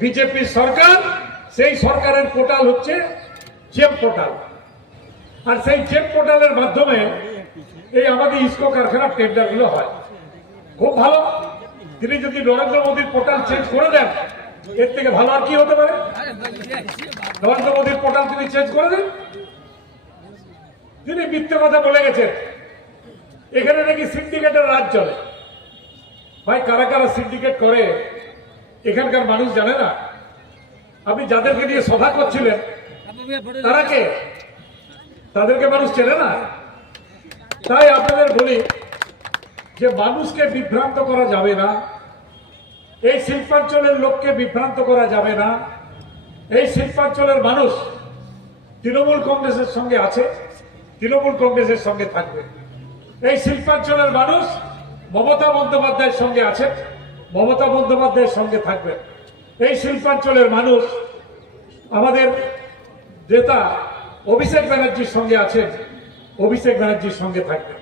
বিজেপির সরকার, সেই সরকারের পোর্টাল হচ্ছে জেব পোর্টাল। আর সেই জেব পোর্টালের মাধ্যমে এই আমাদের ইস্কো কারখানার টেন্ডারগুলো হয়। খুব ভালো। তিনি যদি নরেন্দ্র মোদীর পোর্টাল চেঞ্জ করে দেন, এর থেকে ভালো আর কি হতে পারে? নরেন্দ্র মোদীর পোর্টাল তিনি চেঞ্জ করে দেন? তিনি মিথ্যে কথা বলে গেছেন। এখানে নাকি সিন্ডিকেটের রাজ চলে। ভাই, কারা কারা সিন্ডিকেট করে এখানকার মানুষ জানে না। আপনি যাদেরকে নিয়ে সভা করছিলেন, তারা কে? তাদেরকে মানুষ চেনে না। তাই আপনাদের বলি যে মানুষকে বিভ্রান্ত করা যাবে না। এই শিল্পাঞ্চলের লোককে বিভ্রান্ত করা যাবে না। এই শিল্পাঞ্চলের মানুষ তৃণমূল কংগ্রেসের সঙ্গে আছে, তৃণমূল কংগ্রেসের সঙ্গে থাকবে। এই শিল্পাঞ্চলের মানুষ মমতা বন্দ্যোপাধ্যায়ের সঙ্গে আছে মমতা বন্দ্যোপাধ্যায়ের সঙ্গে থাকবেন। এই শিল্পাঞ্চলের মানুষ, আমাদের নেতা অভিষেক ব্যানার্জির সঙ্গে আছেন, অভিষেক ব্যানার্জির সঙ্গে থাকবেন।